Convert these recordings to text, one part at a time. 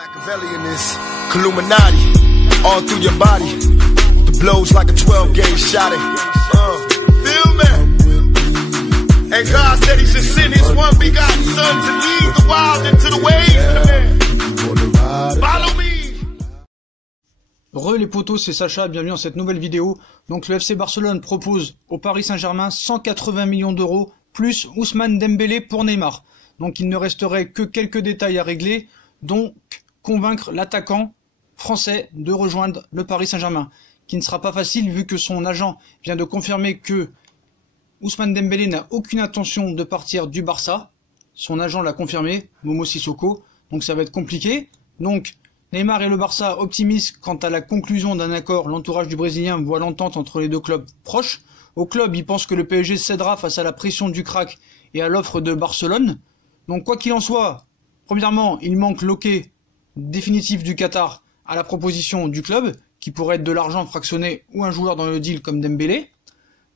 Machiavelli in this Illuminati, all through your body. The blows like a 12-gauge shot. Feel me? And God said He should send His one begotten Son to lead the wild into the ways. Follow me. Les potos, c'est Sacha, bienvenue dans cette nouvelle vidéo. Donc le FC Barcelone propose au Paris Saint-Germain 180 millions d'euros plus Ousmane Dembélé pour Neymar. Donc il ne resterait que quelques détails à régler, donc convaincre l'attaquant français de rejoindre le Paris Saint-Germain, qui ne sera pas facile vu que son agent vient de confirmer que Ousmane Dembélé n'a aucune intention de partir du Barça. Son agent l'a confirmé, Momo Sissoko, donc ça va être compliqué. Donc Neymar et le Barça optimisent quant à la conclusion d'un accord. L'entourage du Brésilien voit l'entente entre les deux clubs proche. Au club, ils pensent que le PSG cédera face à la pression du crack et à l'offre de Barcelone. Donc quoi qu'il en soit, premièrement, il manque l'ok définitif du Qatar à la proposition du club, qui pourrait être de l'argent fractionné ou un joueur dans le deal comme Dembélé.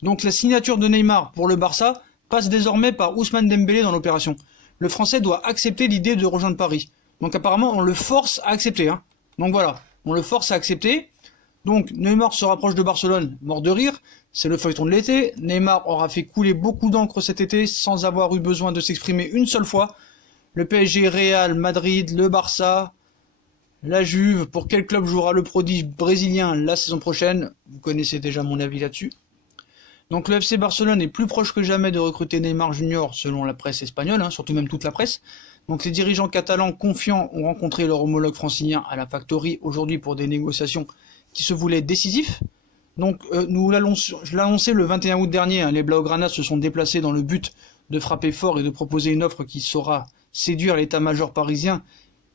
Donc la signature de Neymar pour le Barça passe désormais par Ousmane Dembélé dans l'opération. Le Français doit accepter l'idée de rejoindre Paris. Donc apparemment on le force à accepter. Donc voilà, on le force à accepter. Donc Neymar se rapproche de Barcelone, mort de rire, c'est le feuilleton de l'été. Neymar aura fait couler beaucoup d'encre cet été sans avoir eu besoin de s'exprimer une seule fois. Le PSG, Real, Madrid, le Barça, la Juve, pour quel club jouera le prodige brésilien la saison prochaine? Vous connaissez déjà mon avis là-dessus. Donc le FC Barcelone est plus proche que jamais de recruter Neymar Junior selon la presse espagnole, surtout même toute la presse. Donc les dirigeants catalans confiants ont rencontré leur homologue francilien à la Factory aujourd'hui pour des négociations qui se voulaient décisifs. Donc je l'ai annoncé le 21 août dernier, les Blaugrana se sont déplacés dans le but de frapper fort et de proposer une offre qui saura séduire l'état-major parisien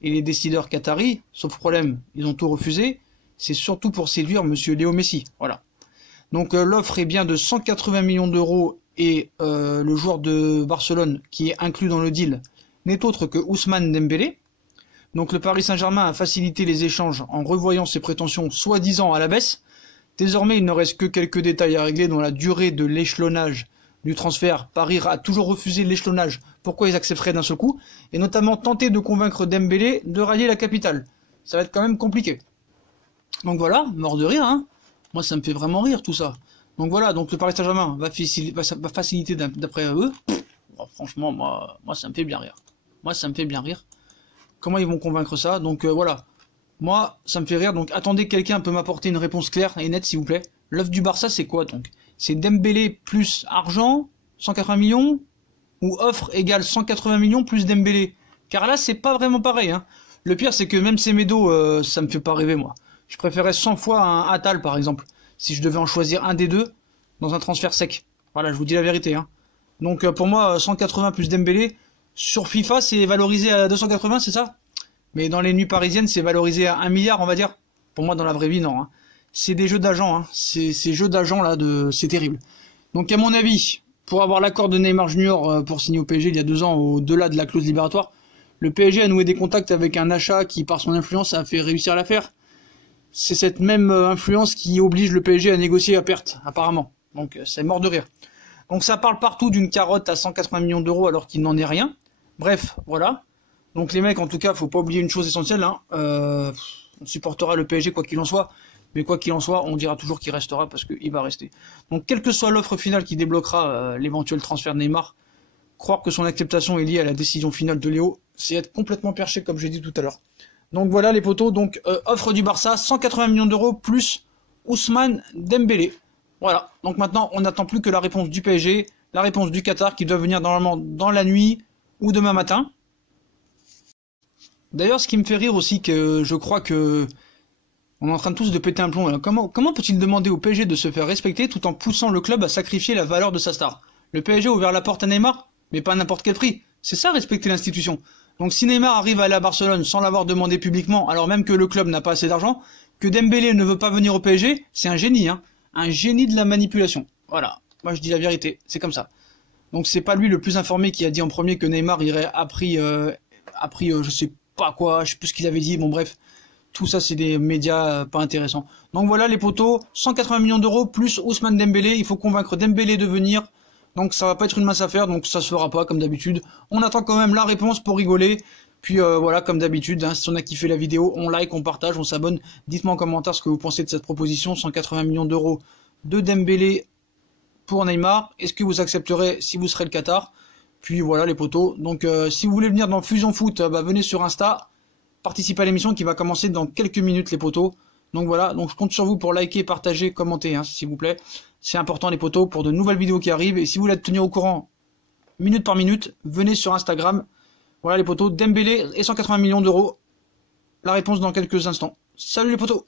et les décideurs qataris. Sauf problème, ils ont tout refusé. C'est surtout pour séduire monsieur Léo Messi. Voilà. Donc l'offre est bien de 180 millions d'euros et le joueur de Barcelone qui est inclus dans le deal n'est autre que Ousmane Dembélé. Donc le Paris Saint-Germain a facilité les échanges en revoyant ses prétentions soi-disant à la baisse. Désormais, il ne reste que quelques détails à régler dans la durée de l'échelonnage du transfert. Paris a toujours refusé l'échelonnage. Pourquoi ils accepteraient d'un seul coup? Et notamment tenter de convaincre Dembélé de rallier la capitale. Ça va être quand même compliqué. Donc voilà, mort de rire. Moi, ça me fait vraiment rire tout ça. Donc voilà, donc le Paris Saint-Germain va faciliter d'après eux. Franchement, moi, ça me fait bien rire. Moi, ça me fait bien rire. Comment ils vont convaincre ça? Donc voilà. Moi, ça me fait rire. Donc attendez, quelqu'un peut m'apporter une réponse claire et nette, s'il vous plaît. L'offre du Barça, c'est quoi donc? C'est Dembélé plus argent, 180 millions? Ou offre égale 180 millions plus Dembélé? Car là, c'est pas vraiment pareil. Le pire, c'est que même Semedo, ça me fait pas rêver, moi. Je préférais 100 fois un Attal, par exemple, si je devais en choisir un des deux dans un transfert sec. Voilà, je vous dis la vérité. Donc pour moi, 180 plus Dembélé, sur FIFA, c'est valorisé à 280, c'est ça? Mais dans les nuits parisiennes, c'est valorisé à 1 milliard, on va dire. Pour moi, dans la vraie vie, non. C'est des jeux d'agents. Ces jeux d'agents là, c'est terrible. Donc à mon avis, pour avoir l'accord de Neymar Junior pour signer au PSG il y a 2 ans, au-delà de la clause libératoire, le PSG a noué des contacts avec un achat qui, par son influence, a fait réussir l'affaire. C'est cette même influence qui oblige le PSG à négocier à perte, apparemment. Donc c'est mort de rire. Donc ça parle partout d'une carotte à 180 millions d'euros alors qu'il n'en est rien. Bref, voilà. Donc les mecs, en tout cas, faut pas oublier une chose essentielle. On supportera le PSG quoi qu'il en soit. Mais quoi qu'il en soit, on dira toujours qu'il restera parce qu'il va rester. Donc quelle que soit l'offre finale qui débloquera l'éventuel transfert de Neymar, croire que son acceptation est liée à la décision finale de Léo, c'est être complètement perché comme j'ai dit tout à l'heure. Donc voilà les potos, donc offre du Barça, 180 millions d'euros plus Ousmane Dembélé. Voilà, donc maintenant on n'attend plus que la réponse du PSG, la réponse du Qatar qui doit venir normalement dans la nuit ou demain matin. D'ailleurs ce qui me fait rire aussi, que je crois que on est en train de tous de péter un plomb. Comment peut-il demander au PSG de se faire respecter tout en poussant le club à sacrifier la valeur de sa star? Le PSG a ouvert la porte à Neymar, mais pas à n'importe quel prix. C'est ça, respecter l'institution. Donc si Neymar arrive à aller à Barcelone sans l'avoir demandé publiquement, alors même que le club n'a pas assez d'argent, que Dembélé ne veut pas venir au PSG, c'est un génie, un génie de la manipulation. Voilà, moi je dis la vérité, c'est comme ça. Donc c'est pas lui le plus informé qui a dit en premier que Neymar irait à prix je sais pas quoi, je sais plus ce qu'il avait dit, bon bref. Tout ça c'est des médias pas intéressants. Donc voilà les potos, 180 millions d'euros plus Ousmane Dembélé, il faut convaincre Dembélé de venir. Donc ça va pas être une mince affaire, donc ça se fera pas comme d'habitude. On attend quand même la réponse pour rigoler. Puis voilà, comme d'habitude, hein, si on a kiffé la vidéo, on like, on partage, on s'abonne. Dites-moi en commentaire ce que vous pensez de cette proposition, 180 millions d'euros de Dembélé pour Neymar. Est-ce que vous accepterez si vous serez le Qatar? Puis voilà les potos. Donc si vous voulez venir dans Fusion Foot, venez sur Insta, participez à l'émission qui va commencer dans quelques minutes les potos. Donc voilà, donc je compte sur vous pour liker, partager, commenter, hein, s'il vous plaît. C'est important les potos pour de nouvelles vidéos qui arrivent. Et si vous voulez être tenu au courant minute par minute, venez sur Instagram. Voilà les potos, Dembélé et 180 millions d'euros. La réponse dans quelques instants. Salut les potos.